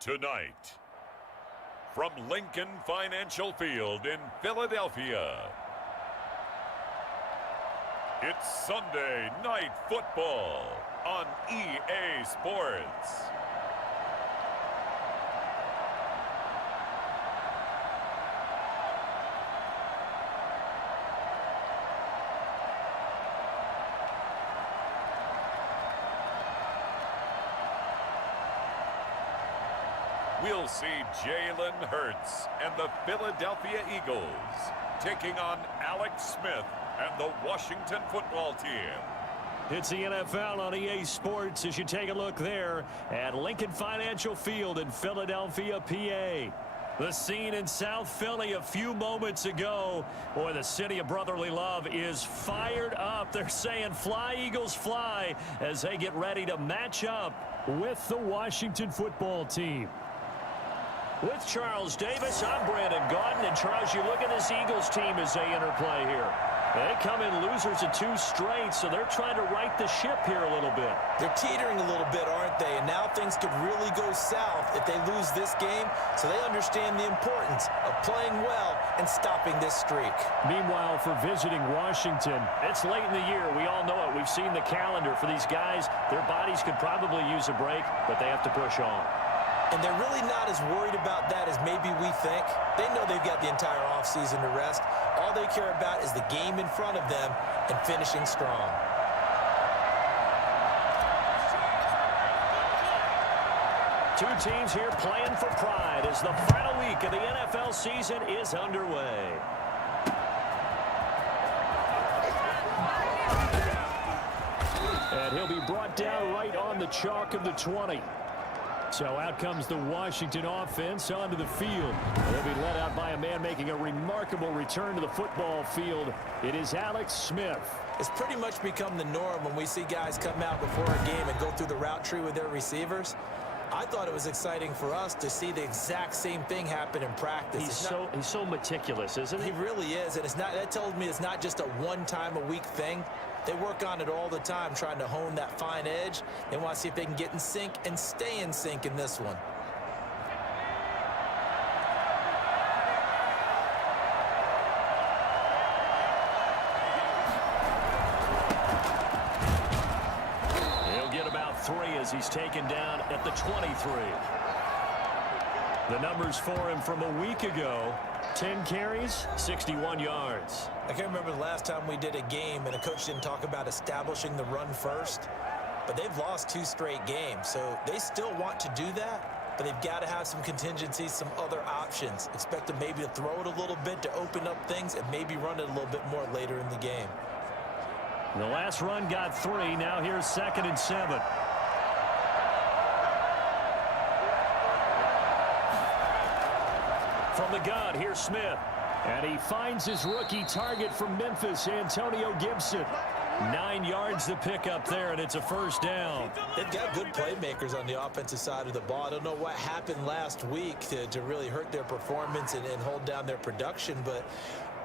Tonight, from Lincoln Financial Field in Philadelphia, it's Sunday Night Football on EA Sports. We'll see Jalen Hurts and the Philadelphia Eagles taking on Alex Smith and the Washington football team. It's the NFL on EA Sports as you take a look there at Lincoln Financial Field in Philadelphia, PA. The scene in South Philly a few moments ago. Boy, the city of brotherly love is fired up. They're saying fly, Eagles, fly as they get ready to match up with the Washington football team. With Charles Davis, I'm Brandon Gaudin. And Charles, you look at this Eagles team as they interplay here. They come in losers of 2 straight, so they're trying to right the ship here a little bit. They're teetering a little bit, aren't they? And now things could really go south if they lose this game, so they understand the importance of playing well and stopping this streak. Meanwhile, for visiting Washington, it's late in the year. We all know it. We've seen the calendar for these guys. Their bodies could probably use a break, but they have to push on. And they're really not as worried about that as maybe we think. They know they've got the entire offseason to rest. All they care about is the game in front of them and finishing strong. Two teams here playing for pride as the final week of the NFL season is underway. And he'll be brought down right on the chalk of the 20. So out comes the Washington offense onto the field. They'll be led out by a man making a remarkable return to the football field. It is Alex Smith. It's pretty much become the norm when we see guys come out before a game and go through the route tree with their receivers. I thought it was exciting for us to see the exact same thing happen in practice. He's so meticulous, isn't he? He really is, and that tells me it's not just a one-time-a-week thing. They work on it all the time, trying to hone that fine edge. They want to see if they can get in sync and stay in sync in this one. He'll get about 3 as he's taken down at the 23. The numbers for him from a week ago: 10 carries, 61 yards. I can't remember the last time we did a game and a coach didn't talk about establishing the run first. But they've lost 2 straight games, so they still want to do that. But they've got to have some contingencies, some other options. Expect them maybe to throw it a little bit to open up things and maybe run it a little bit more later in the game. The last run got 3. Now here's 2nd and 7. From the gun, here's Smith. And he finds his rookie target from Memphis, Antonio Gibson. 9 yards to pick up there, and it's a first down. They've got good playmakers on the offensive side of the ball. I don't know what happened last week to really hurt their performance and hold down their production, but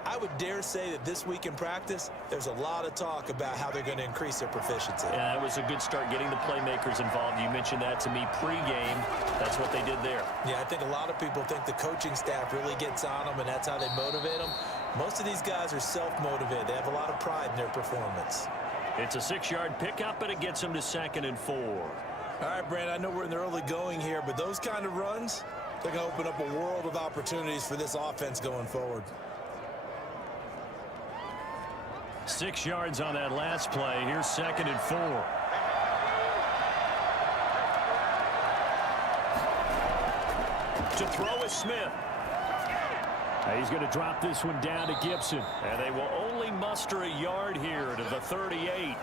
I would dare say that this week in practice, there's a lot of talk about how they're going to increase their proficiency. Yeah, it was a good start getting the playmakers involved. You mentioned that to me pregame. That's what they did there. Yeah, I think a lot of people think the coaching staff really gets on them, and that's how they motivate them. Most of these guys are self-motivated. They have a lot of pride in their performance. It's a 6-yard pickup, and it gets them to 2nd and 4. All right, Brandon, I know we're in the early going here, but those kind of runs, they're going to open up a world of opportunities for this offense going forward. 6 yards on that last play. Here's 2nd and 4. To throw is Smith. He's going to drop this one down to Gibson. And they will only muster a yard here to the 38.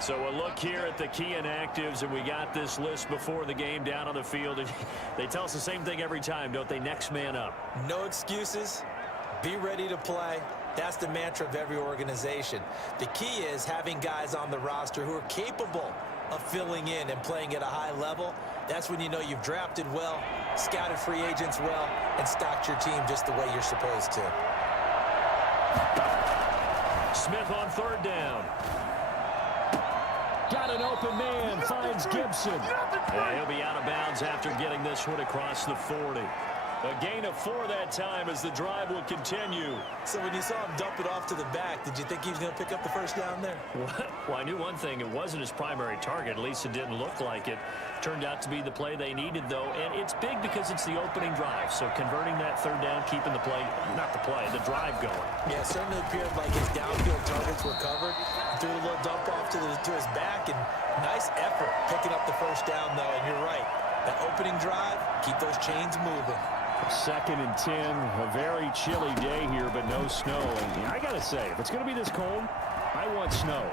So a look here at the key inactives, and we got this list before the game down on the field. And they tell us the same thing every time, don't they? Next man up. No excuses. Be ready to play. That's the mantra of every organization. The key is having guys on the roster who are capable of filling in and playing at a high level. That's when you know you've drafted well, scouted free agents well, and stocked your team just the way you're supposed to. Smith on 3rd down. Got an open man, finds Gibson. And he'll be out of bounds after getting this one across the 40. A gain of 4 that time as the drive will continue. So when you saw him dump it off to the back, did you think he was going to pick up the first down there? Well, I knew one thing. It wasn't his primary target. At least it didn't look like it. Turned out to be the play they needed, though. And it's big because it's the opening drive. So converting that third down, keeping the play, not the play, the drive going. Yeah, it certainly appeared like his downfield targets were covered. Threw a little dump off to his back, and nice effort picking up the first down, though. And you're right. That opening drive, keep those chains moving. 2nd and 10, a very chilly day here, but no snow. And I got to say, if it's going to be this cold, I want snow.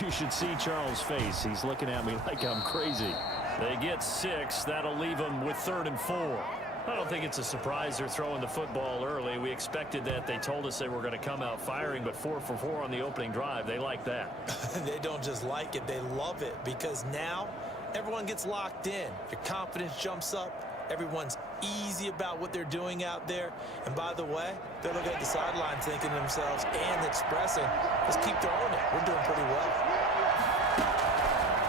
You should see Charles' face. He's looking at me like I'm crazy. They get 6. That'll leave them with 3rd and 4. I don't think it's a surprise they're throwing the football early. We expected that. They told us they were going to come out firing, but 4 for 4 on the opening drive. They like that. They don't just like it. They love it because now everyone gets locked in. Your confidence jumps up. Everyone's easy about what they're doing out there. And by the way, they're looking at the sideline thinking to themselves and expressing, let's keep throwing it. We're doing pretty well.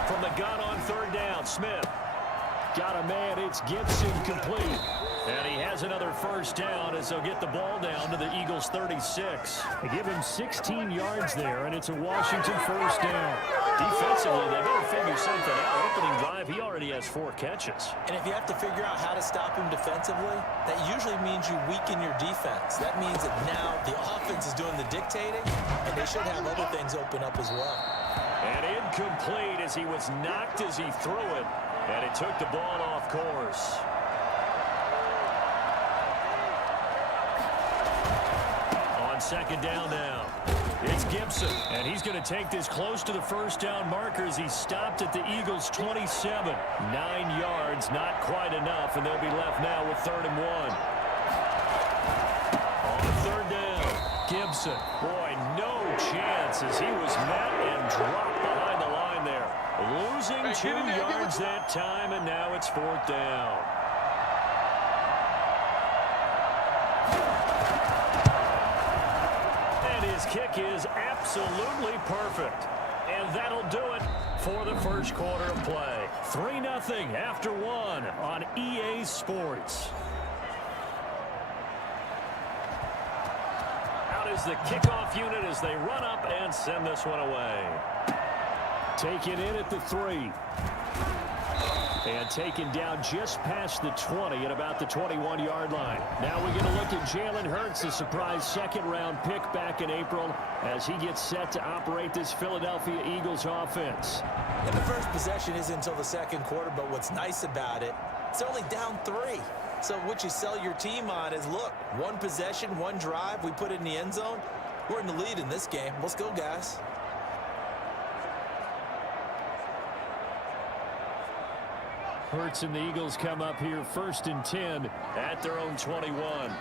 From the gun on 3rd down, Smith. Got a man, it's Gibson complete. And he has another first down as they'll get the ball down to the Eagles' 36. They give him 16 yards there, and it's a Washington first down. Defensively, they better figure something out. Opening drive, he already has 4 catches. And if you have to figure out how to stop him defensively, that usually means you weaken your defense. That means that now the offense is doing the dictating, and they should have other things open up as well. And incomplete as he was knocked as he threw it, and it took the ball off course. On 2nd down now, it's Gibson, and he's going to take this close to the first down marker as he stopped at the Eagles' 27. 9 yards, not quite enough, and they'll be left now with 3rd and 1. On 3rd down, Gibson. Boy, no chance as he was met and dropped behind the line there. Losing 2 yards that time, and now it's 4th down. His kick is absolutely perfect. And that'll do it for the first quarter of play. 3-0 after 1 on EA Sports. Out is the kickoff unit as they run up and send this one away. Taken in at the 3. And taken down just past the 20 at about the 21-yard line. Now we're going to look at Jalen Hurts, the surprise 2nd-round pick back in April, as he gets set to operate this Philadelphia Eagles offense. And the first possession isn't until the 2nd quarter, but what's nice about it, it's only down 3. So what you sell your team on is, look, 1 possession, 1 drive, we put it in the end zone. We're in the lead in this game. Let's go, guys. Hurts and the Eagles come up here 1st and 10 at their own 21.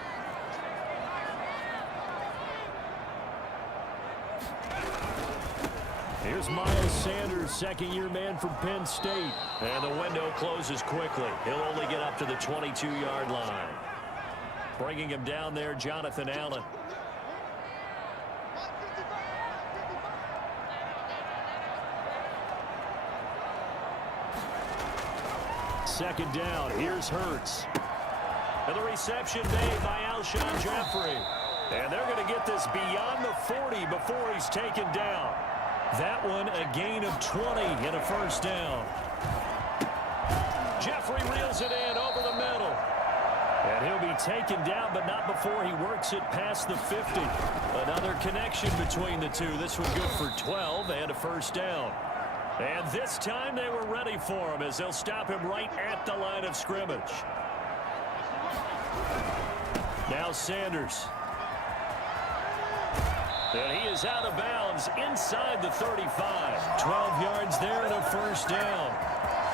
Here's Miles Sanders, 2nd-year man from Penn State. And the window closes quickly. He'll only get up to the 22-yard line. Bringing him down there, Jonathan Allen. Second down, here's Hurts. And the reception made by Alshon Jeffrey. And they're going to get this beyond the 40 before he's taken down. That one a gain of 20 and a first down. Jeffrey reels it in over the middle. And he'll be taken down, but not before he works it past the 50. Another connection between the two. This one good for 12 and a first down. And this time they were ready for him as they'll stop him right at the line of scrimmage. Now Sanders. And he is out of bounds inside the 35. 12 yards there and a first down.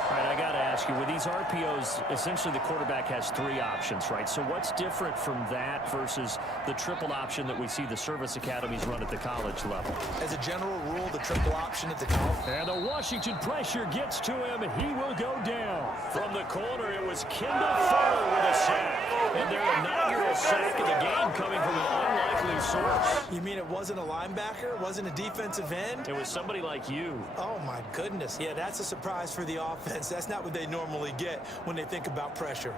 All right, I got to ask you, with these RPOs, essentially the quarterback has 3 options, right? So what's different from that versus the triple option that we see the service academies run at the college level? As a general rule, the triple option at the college. And the Washington pressure gets to him. He will go down. From the corner, it was Kendall Fuller with a sack. And their inaugural first sack of the game coming from an unlikely source. You mean it wasn't a linebacker? Wasn't a defensive end? It was somebody like you. Oh, my goodness. Yeah, that's a surprise for the offense. That's not what they normally get when they think about pressure.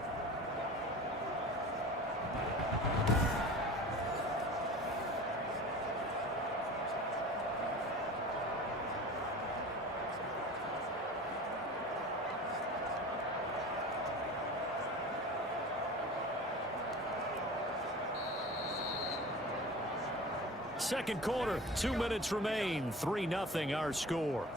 Second quarter, 2 minutes remain. 3-0 our score.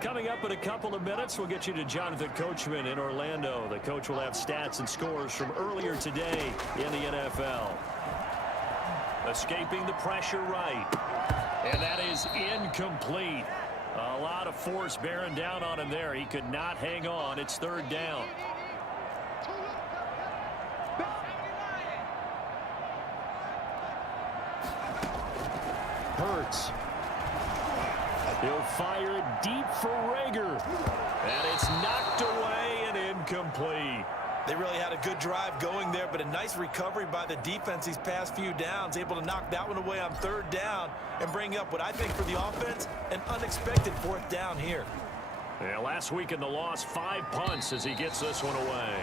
Coming up in a couple of minutes, we'll get you to Jonathan Coachman in Orlando. The coach will have stats and scores from earlier today in the NFL. Escaping the pressure right. And that is incomplete. A lot of force bearing down on him there. He could not hang on. It's third down. Hurts. He'll fire it deep for Rager. And it's knocked away and incomplete. They really had a good drive going there, but a nice recovery by the defense these past few downs, able to knock that one away on third down and bring up what I think for the offense, an unexpected fourth down here. Yeah, last week in the loss, 5 punts as he gets this one away.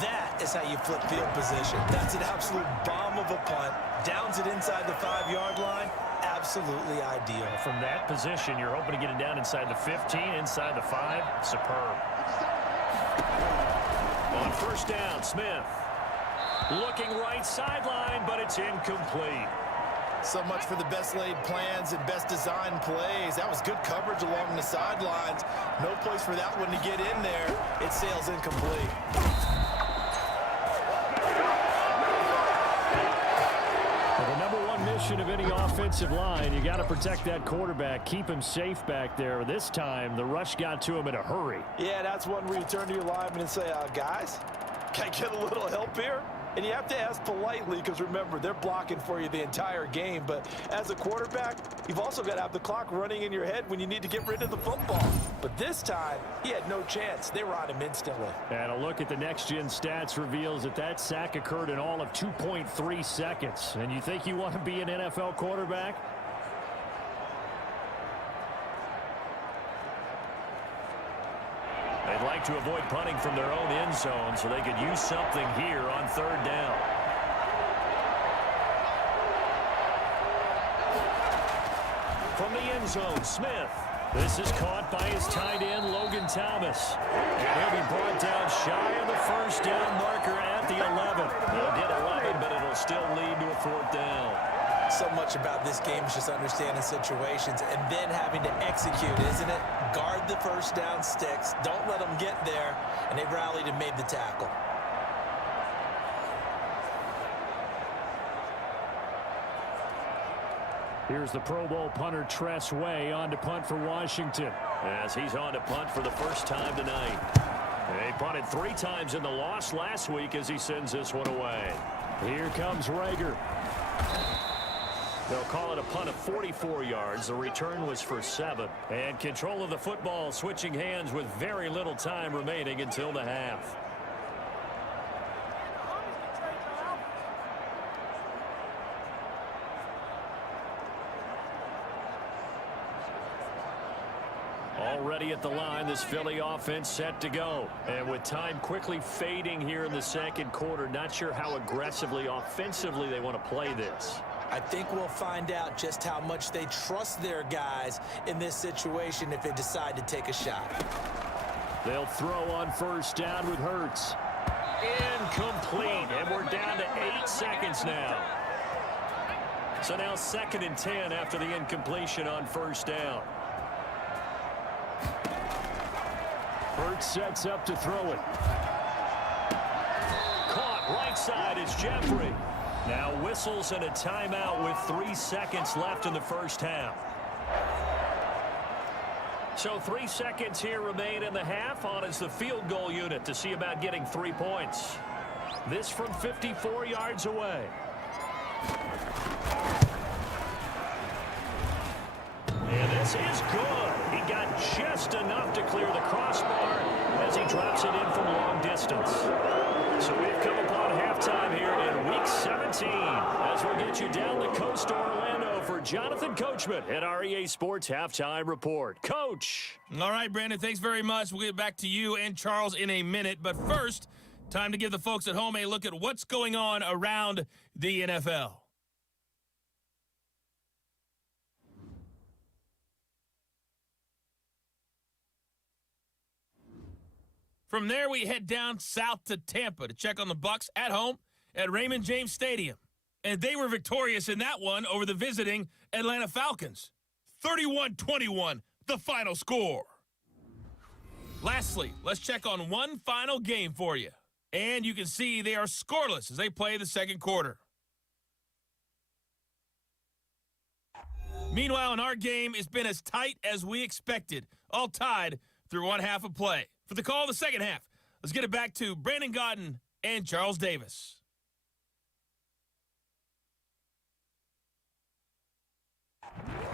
That is how you flip field position. That's an absolute bomb of a punt. Downs it inside the 5-yard line. Absolutely ideal. From that position, you're hoping to get it down inside the 15, inside the 5. Superb. On first down, Smith. Looking right sideline, but it's incomplete. So much for the best laid plans and best designed plays. That was good coverage along the sidelines. No place for that one to get in there. It sails incomplete. Well, the number one mission of any offensive line, you got to protect that quarterback, keep him safe back there. This time, the rush got to him in a hurry. Yeah, that's one where you turn to your lineman and say, guys, can I get a little help here? And you have to ask politely because, remember, they're blocking for you the entire game. But as a quarterback, you've also got to have the clock running in your head when you need to get rid of the football. But this time, he had no chance. They were on him instantly. And a look at the next-gen stats reveals that sack occurred in all of 2.3 seconds. And you think you want to be an NFL quarterback? They'd like to avoid punting from their own end zone so they could use something here on third down. From the end zone, Smith. This is caught by his tight end, Logan Thomas. And he'll be brought down shy of the first down marker at the 11. They'll get 11, but it'll still lead to a fourth down. So much about this game is just understanding situations and then having to execute, isn't it? Guard the first down sticks. Don't let them get there. And they rallied and made the tackle. Here's the Pro Bowl punter Tress Way on to punt for Washington as he's on to punt for the first time tonight. They punted 3 times in the loss last week as he sends this one away. Here comes Rager. They'll call it a punt of 44 yards. The return was for 7. And control of the football switching hands with very little time remaining until the half. Already at the line, this Philly offense set to go. And with time quickly fading here in the second quarter, not sure how aggressively, offensively they want to play this. I think we'll find out just how much they trust their guys in this situation if they decide to take a shot. They'll throw on first down with Hurts. Incomplete, and we're down to 8 seconds now. So now 2nd and 10 after the incompletion on first down. Hurts sets up to throw it. Caught right side is Jeffrey. Now whistles and a timeout with 3 seconds left in the first half. So 3 seconds here remain in the half. On is the field goal unit to see about getting 3 points. This from 54 yards away. And this is good. He got just enough to clear the crossbar as he drops it in from long distance. So we've come upon halftime here in Week 17 as we'll get you down the coast to Orlando for Jonathan Coachman at our EA Sports Halftime Report. Coach. All right, Brandon, thanks very much. We'll get back to you and Charles in a minute. But first, time to give the folks at home a look at what's going on around the NFL. From there, we head down south to Tampa to check on the Bucs at home at Raymond James Stadium. And they were victorious in that one over the visiting Atlanta Falcons. 31-21, the final score. Lastly, let's check on one final game for you. And you can see they are scoreless as they play the second quarter. Meanwhile, in our game, it's been as tight as we expected, all tied through one half of play. For the call of the second half, let's get it back to Brandon Gaudin and Charles Davis.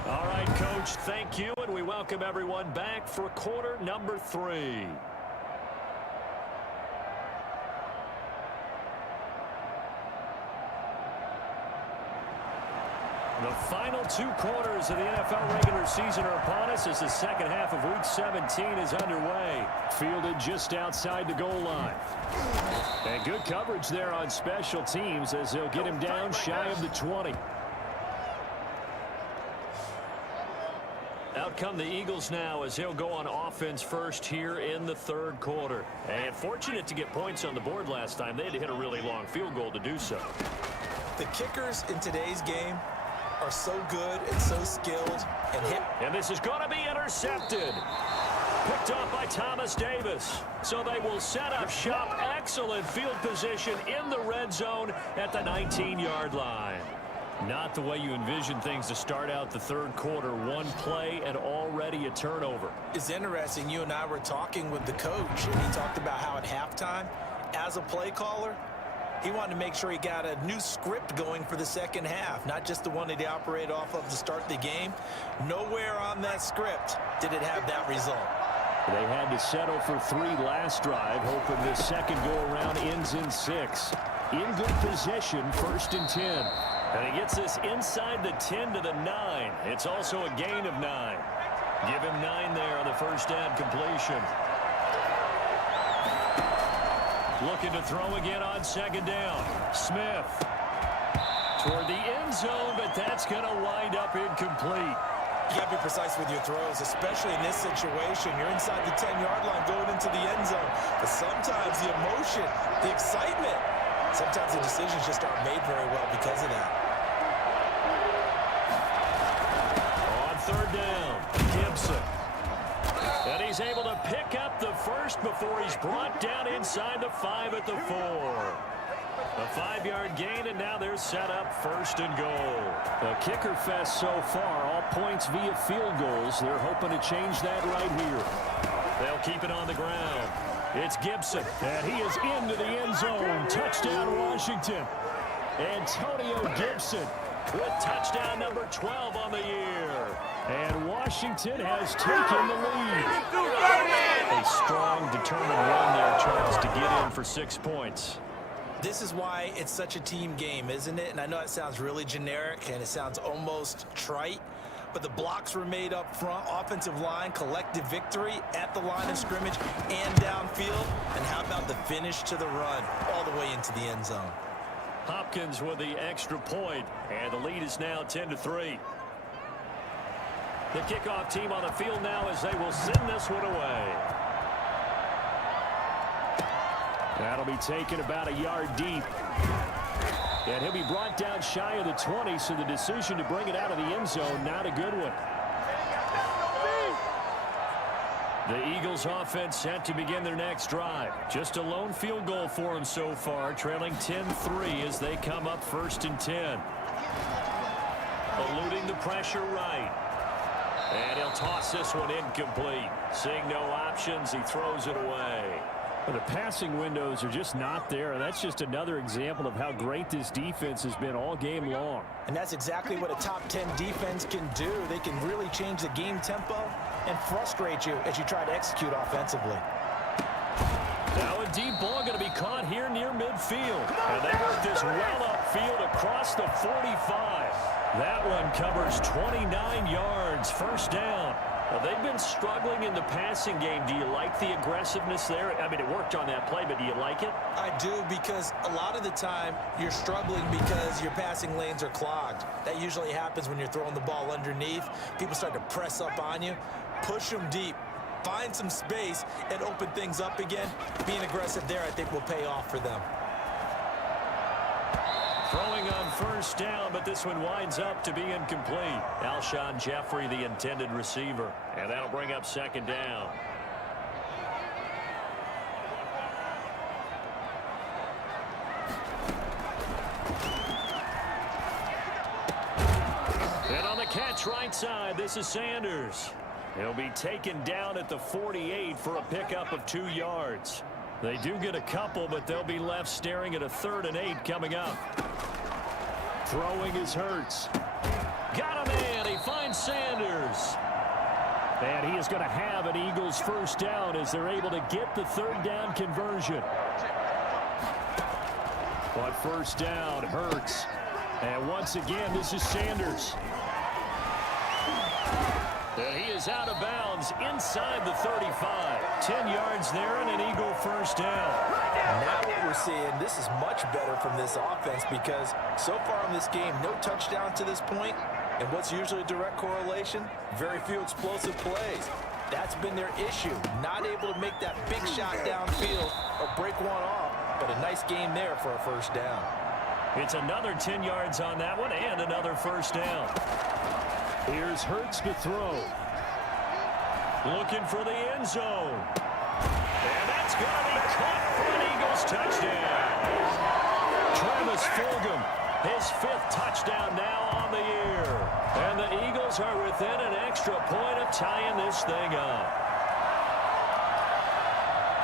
All right, Coach, thank you, and we welcome everyone back for quarter number 3. The final 2 quarters of the NFL regular season are upon us as the second half of Week 17 is underway. Fielded just outside the goal line. And good coverage there on special teams as they'll get him down shy of the 20. Out come the Eagles now as they'll go on offense first here in the third quarter. And fortunate to get points on the board last time. They had to hit a really long field goal to do so. The kickers in today's game are so good and so skilled and hit. And this is going to be intercepted. Picked up by Thomas Davis. So they will set up shop. Excellent field position in the red zone at the 19-yard line. Not the way you envision things to start out the third quarter. One play and already a turnover. It's interesting. You and I were talking with the coach, and he talked about how at halftime, as a play caller, he wanted to make sure he got a new script going for the second half, not just the one that he operated off of to start the game. Nowhere on that script did it have that result. They had to settle for 3 last drive, hoping this second go-around ends in 6. In good position, 1st and 10. And he gets this inside the 10 to the 9. It's also a gain of 9. Give him 9 there on the first down completion. Looking to throw again on second down. Smith toward the end zone, but that's going to wind up incomplete. You got to be precise with your throws, especially in this situation. You're inside the 10-yard line going into the end zone. But sometimes the emotion, the excitement, sometimes the decisions just aren't made very well because of that. On third down, Gibson. And he's able to pick up the first before he's brought down inside the 5 at the 4. A 5-yard gain, and now they're set up 1st and goal. A kicker fest so far, all points via field goals. They're hoping to change that right here. They'll keep it on the ground. It's Gibson, and he is into the end zone. Touchdown, Washington. Antonio Gibson with touchdown number 12 on the year. And Washington has taken the lead. A strong, determined run there, Charles, to get in for 6 points. This is why it's such a team game, isn't it? And I know it sounds really generic and it sounds almost trite, but the blocks were made up front, offensive line, collective victory at the line of scrimmage and downfield. And how about the finish to the run all the way into the end zone? Hopkins with the extra point, and the lead is now 10-3. The kickoff team on the field now as they will send this one away. That'll be taken about a yard deep. And he'll be brought down shy of the 20, so the decision to bring it out of the end zone, not a good one. The Eagles offense set to begin their next drive. Just a lone field goal for them so far, trailing 10-3 as they come up 1st and 10. Eluding the pressure right. And he'll toss this one incomplete. Seeing no options, he throws it away. The passing windows are just not there. That's just another example of how great this defense has been all game long. And that's exactly what a top 10 defense can do. They can really change the game tempo and frustrate you as you try to execute offensively. Now a deep ball going to be caught here near midfield. And they work this well upfield across the 45. That one covers 29 yards, first down. Well, they've been struggling in the passing game. Do you like the aggressiveness there? I mean, it worked on that play, but do you like it? I do, because a lot of the time you're struggling because your passing lanes are clogged. That usually happens when you're throwing the ball underneath. People start to press up on you. Push them deep. Find some space and open things up again. Being aggressive there, I think, will pay off for them. Throwing on first down, but this one winds up to be incomplete. Alshon Jeffrey, the intended receiver. And that'll bring up second down. And on the catch right side, this is Sanders. He'll be taken down at the 48 for a pickup of 2 yards. They do get a couple, but they'll be left staring at a 3rd and 8 coming up. Throwing is Hurts. Got him in. He finds Sanders. And he is going to have an Eagles first down as they're able to get the 3rd down conversion. But first down, Hurts. And once again, this is Sanders. And he is out of bounds inside the 35. 10 yards there and an Eagle first down. Now what we're seeing, this is much better from this offense, because so far in this game, no touchdown to this point. And what's usually a direct correlation? Very few explosive plays. That's been their issue. Not able to make that big shot downfield or break one off. But a nice game there for a first down. It's another 10 yards on that one and another first down. Here's Hurts to throw. Looking for the end zone. And that's going to be caught for an Eagles touchdown. Travis Fulgham, his 5th touchdown now on the year. And the Eagles are within an extra point of tying this thing up.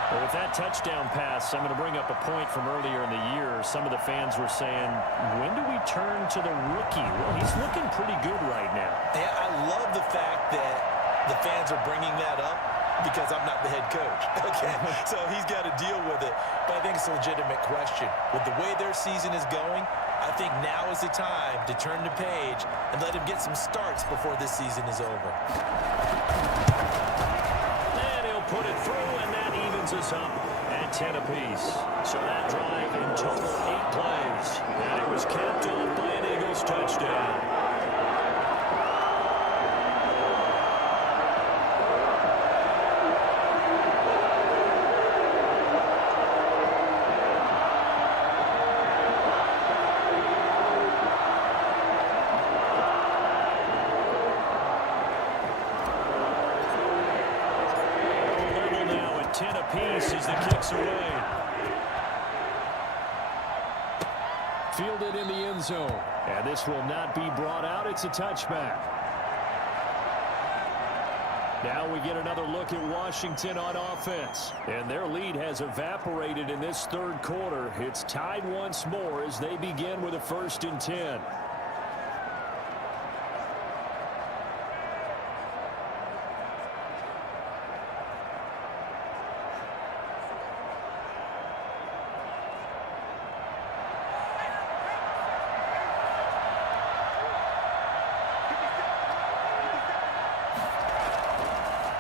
Well, with that touchdown pass, I'm going to bring up a point from earlier in the year. Some of the fans were saying, when do we turn to the rookie? Well, he's looking pretty good right now. Yeah, I love the fact that the fans are bringing that up, because I'm not the head coach. Okay, so he's got to deal with it. But I think it's a legitimate question. With the way their season is going, I think now is the time to turn the page and let him get some starts before this season is over. And he'll put it through, and that evens us up at 10 apiece. So that drive in total 8 plays. And it was capped off by an Eagles touchdown. As the kick's away. Fielded in the end zone. And this will not be brought out. It's a touchback. Now we get another look at Washington on offense. And their lead has evaporated in this 3rd quarter. It's tied once more as they begin with a 1st and 10.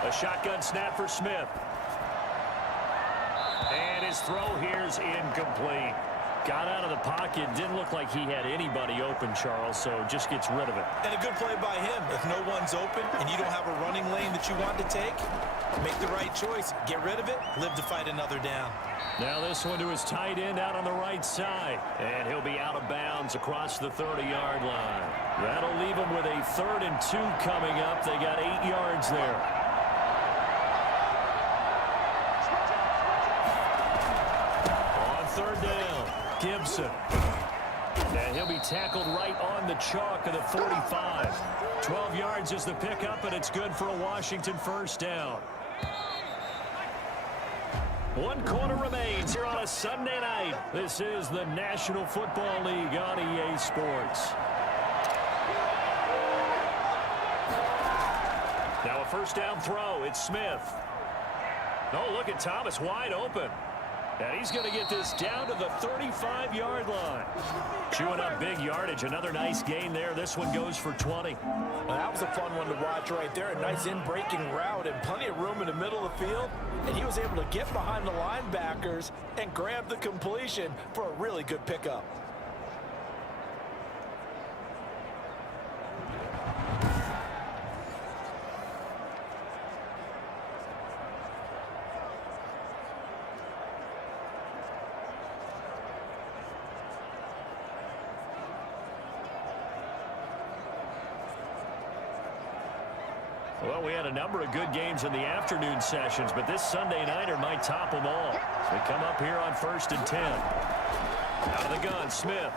A shotgun snap for Smith. And his throw here's incomplete. Got out of the pocket. Didn't look like he had anybody open, Charles, so just gets rid of it. And a good play by him. If no one's open and you don't have a running lane that you want to take, make the right choice. Get rid of it. Live to fight another down. Now this one to his tight end out on the right side. And he'll be out of bounds across the 30-yard line. That'll leave him with a 3rd and 2 coming up. They got 8 yards there. Third down, Gibson. And he'll be tackled right on the chalk of the 45. 12 yards is the pickup, and it's good for a Washington first down. 1 quarter remains here on a Sunday night. This is the National Football League on EA Sports. Now a first down throw. It's Smith. Oh, look at Thomas wide open. And he's going to get this down to the 35-yard line. Chewing up big yardage. Another nice gain there. This one goes for 20. Well, that was a fun one to watch right there. A nice in-breaking route and plenty of room in the middle of the field. And he was able to get behind the linebackers and grab the completion for a really good pickup. Well, we had a number of good games in the afternoon sessions, but this Sunday nighter might top them all. So we come up here on 1st and 10. Out of the gun, Smith.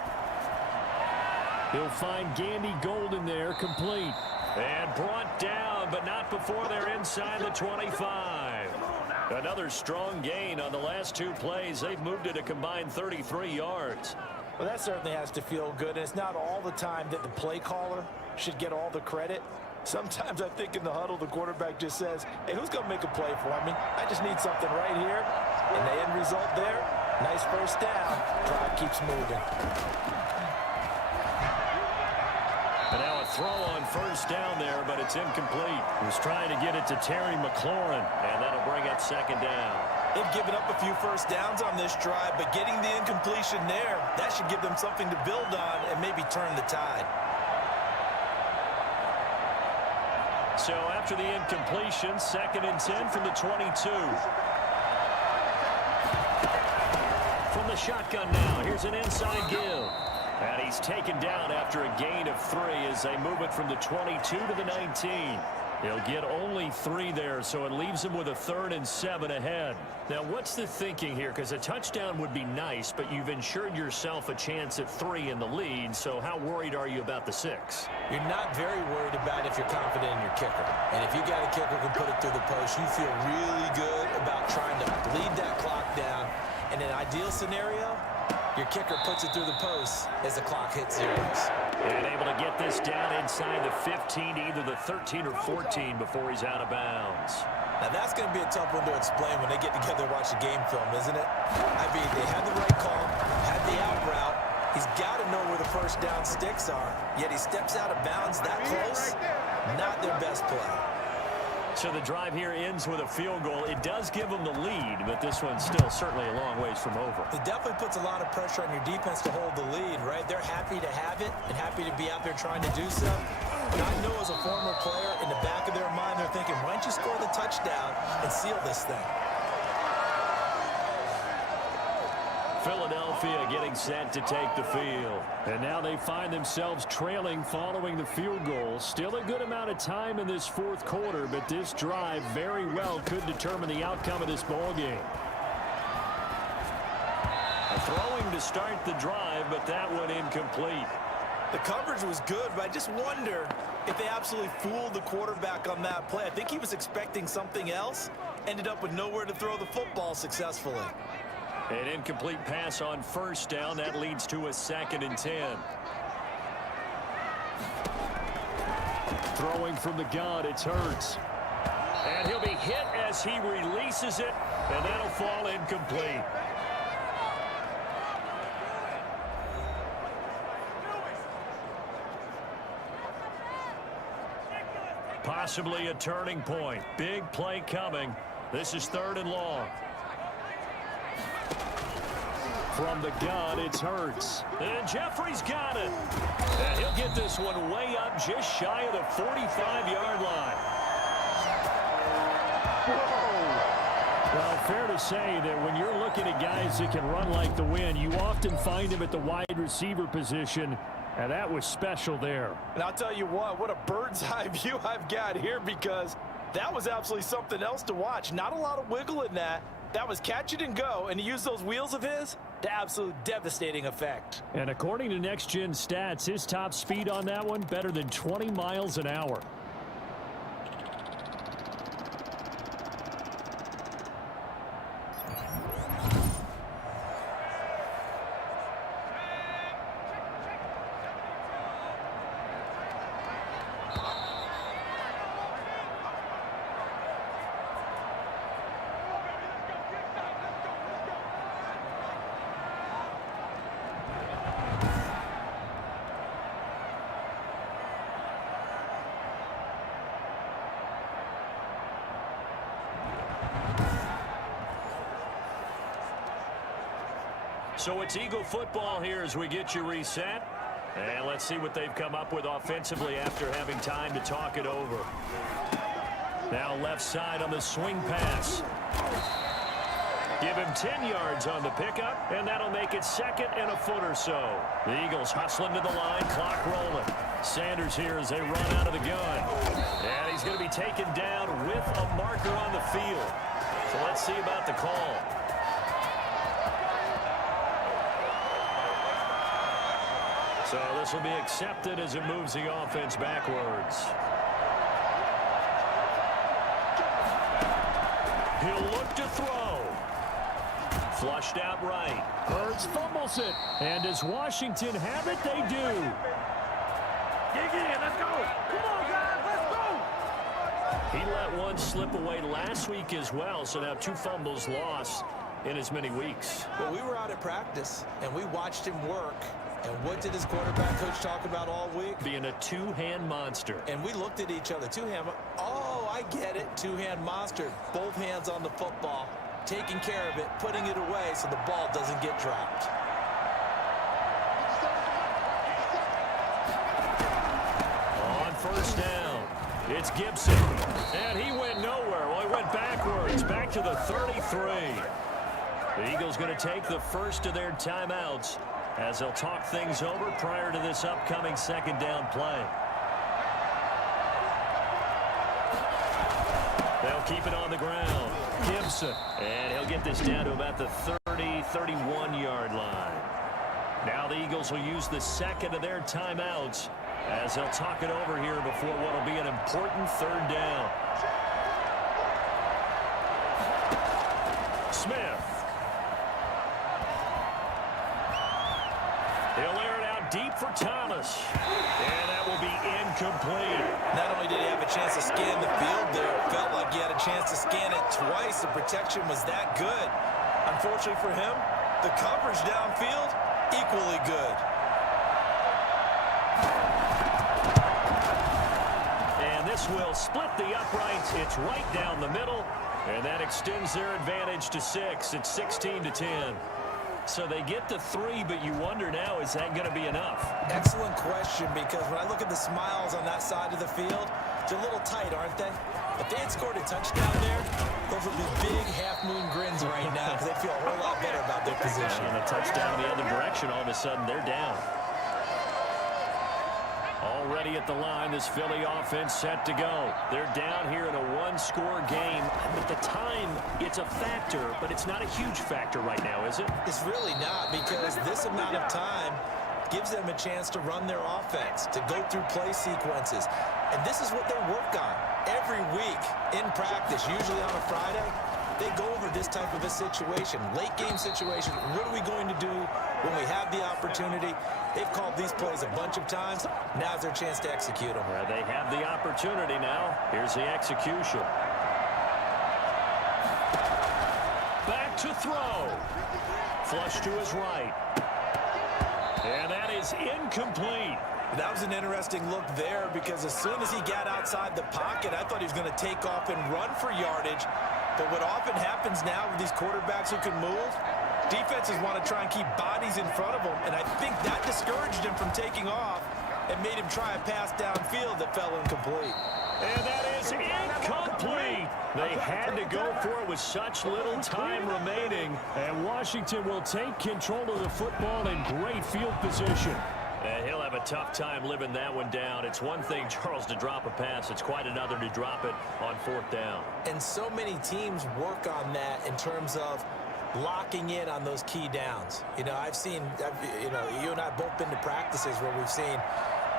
He'll find Gandy Golden there, complete. And brought down, but not before they're inside the 25. Another strong gain on the last 2 plays. They've moved it a combined 33 yards. Well, that certainly has to feel good. It's not all the time that the play caller should get all the credit. Sometimes I think in the huddle, the quarterback just says, hey, who's going to make a play for me? I just need something right here. And the end result there, nice first down. Drive keeps moving. And now a throw on first down there, but it's incomplete. He was trying to get it to Terry McLaurin, and that'll bring up 2nd down. They've given up a few first downs on this drive, but getting the incompletion there, that should give them something to build on and maybe turn the tide. So after the incompletion, 2nd and 10 from the 22. From the shotgun now, here's an inside give. And he's taken down after a gain of 3 as they move it from the 22 to the 19. He'll get only 3 there, so it leaves him with a 3rd and 7 ahead. Now, what's the thinking here? Because a touchdown would be nice, but you've ensured yourself a chance at 3 in the lead, so how worried are you about the 6? You're not very worried about if you're confident in your kicker. And if you got a kicker who can put it through the post, you feel really good about trying to bleed that clock down. In an ideal scenario, your kicker puts it through the post as the clock hits zeros. And able to get this down inside the 15, either the 13 or 14 before he's out of bounds. Now that's going to be a tough one to explain when they get together and watch the game film, isn't it? I mean, they had the right call, had the out route. He's got to know where the first down sticks are, yet he steps out of bounds that close. Not their best play. So the drive here ends with a field goal. It does give them the lead, but this one's still certainly a long ways from over. It definitely puts a lot of pressure on your defense to hold the lead, right? They're happy to have it and happy to be out there trying to do so. But I know as a former player, in the back of their mind, they're thinking, why don't you score the touchdown and seal this thing? Philadelphia getting set to take the field. And now they find themselves trailing following the field goal. Still a good amount of time in this 4th quarter, but this drive very well could determine the outcome of this ball game. Throwing to start the drive, but that one incomplete. The coverage was good, but I just wonder if they absolutely fooled the quarterback on that play. I think he was expecting something else, ended up with nowhere to throw the football successfully. An incomplete pass on first down. That leads to a 2nd and 10. Throwing from the gun, it's Hurts. And he'll be hit as he releases it, and that'll fall incomplete. Possibly a turning point. Big play coming. This is 3rd and long. From the gun, it's Hurts. And Jeffrey's got it. And he'll get this one way up just shy of the 45-yard line. Whoa. Well, fair to say that when you're looking at guys that can run like the wind, you often find them at the wide receiver position. And that was special there. And I'll tell you what a bird's eye view I've got here, because that was absolutely something else to watch. Not a lot of wiggle in that. That was catch it and go, and he used those wheels of his to absolute devastating effect. And according to Next Gen Stats, his top speed on that one, better than 20 miles an hour. So it's Eagle football here as we get you reset. And let's see what they've come up with offensively after having time to talk it over. Now left side on the swing pass. Give him 10 yards on the pickup, and that'll make it 2nd and a foot or so. The Eagles hustling to the line, clock rolling. Sanders here as they run out of the gun. And he's going to be taken down with a marker on the field. So let's see about the call. So this will be accepted as it moves the offense backwards. He'll look to throw. Flushed out right. Hurts fumbles it. And does Washington have it? They do. Dig in. Let's go. Come on, guys. Let's go. He let one slip away last week as well, so now 2 fumbles lost in as many weeks. Well, we were out at practice, and we watched him work. And what did his quarterback coach talk about all week? Being a 2-hand monster. And we looked at each other. 2-hand. Oh, I get it. 2-hand monster. Both hands on the football. Taking care of it, putting it away so the ball doesn't get dropped. On first down, it's Gibson. And he went nowhere. Well, he went backwards, back to the 33. The Eagles going to take the first of their timeouts as they'll talk things over prior to this upcoming 2nd down play. They'll keep it on the ground. Gibson. And he'll get this down to about the 31-yard line. Now the Eagles will use the 2nd of their timeouts as they'll talk it over here before what will be an important 3rd down. Smith. He'll air it out deep for Thomas. And that will be incomplete. Not only did he have a chance to scan the field there, it felt like he had a chance to scan it twice. The protection was that good. Unfortunately for him, the coverage downfield, equally good. And this will split the uprights. It's right down the middle. And that extends their advantage to 6. It's 16-10. So they get to 3, but you wonder now, is that going to be enough? Excellent question, because when I look at the smiles on that side of the field, they're a little tight, aren't they? If they had scored a touchdown there, those would be big half-moon grins right now because they feel a whole lot better about their position. And a touchdown the other direction, all of a sudden they're down. Already at the line, this Philly offense set to go. They're down here in a 1-score game. At the time, it's a factor, but it's not a huge factor right now, is it? It's really not, because this amount of time gives them a chance to run their offense, to go through play sequences. And this is what they work on every week in practice, usually on a Friday. They go over this type of a situation, late game situation. What are we going to do when we have the opportunity? They've called these plays a bunch of times. Now's their chance to execute them. Well, they have the opportunity now. Here's the execution. Back to throw. Flush to his right. And that is incomplete. That was an interesting look there, because as soon as he got outside the pocket, I thought he was going to take off and run for yardage. But what often happens now with these quarterbacks who can move, defenses want to try and keep bodies in front of them, and I think that discouraged him from taking off and made him try a pass downfield that fell incomplete. And that is incomplete. They had to go for it with such little time remaining, and Washington will take control of the football in great field position. And he'll have a tough time living that one down. It's one thing, Charles, to drop a pass. It's quite another to drop it on 4th down. And so many teams work on that in terms of locking in on those key downs. You know, you and I have both been to practices where we've seen,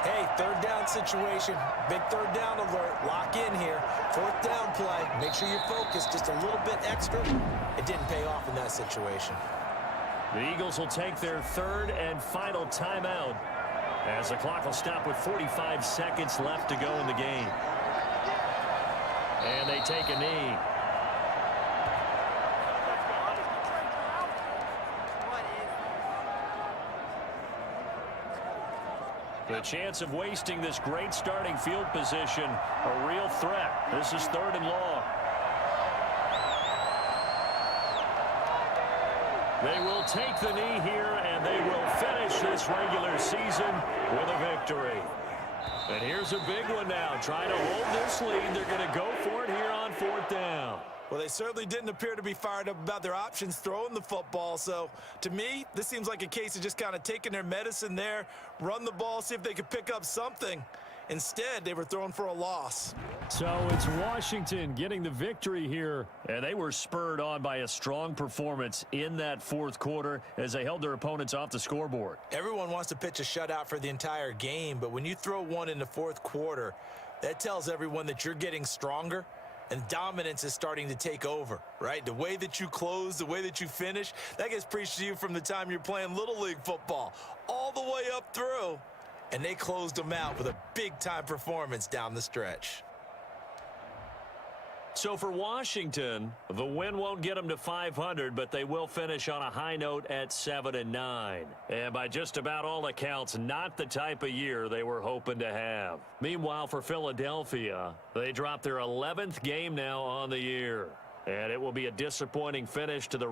hey, 3rd down situation, big 3rd down alert, lock in here, 4th down play, make sure you're focused just a little bit extra. It didn't pay off in that situation. The Eagles will take their 3rd and final timeout as the clock will stop with 45 seconds left to go in the game. And they take a knee. The chance of wasting this great starting field position, a real threat. This is 3rd and long. They will take the knee here, and they will finish this regular season with a victory. And here's a big one now. Trying to hold this lead. They're going to go for it here on 4th down. Well, they certainly didn't appear to be fired up about their options throwing the football. So, to me, this seems like a case of just kind of taking their medicine there, run the ball, see if they could pick up something. Instead, they were throwing for a loss. So it's Washington getting the victory here. And they were spurred on by a strong performance in that 4th quarter as they held their opponents off the scoreboard. Everyone wants to pitch a shutout for the entire game, but when you throw one in the 4th quarter, that tells everyone that you're getting stronger and dominance is starting to take over, right? The way that you close, the way that you finish, that gets preached to you from the time you're playing Little League football all the way up through. And they closed them out with a big-time performance down the stretch. So for Washington, the win won't get them to 500, but they will finish on a high note at 7-9. And by just about all accounts, not the type of year they were hoping to have. Meanwhile, for Philadelphia, they dropped their 11th game now on the year. And it will be a disappointing finish to the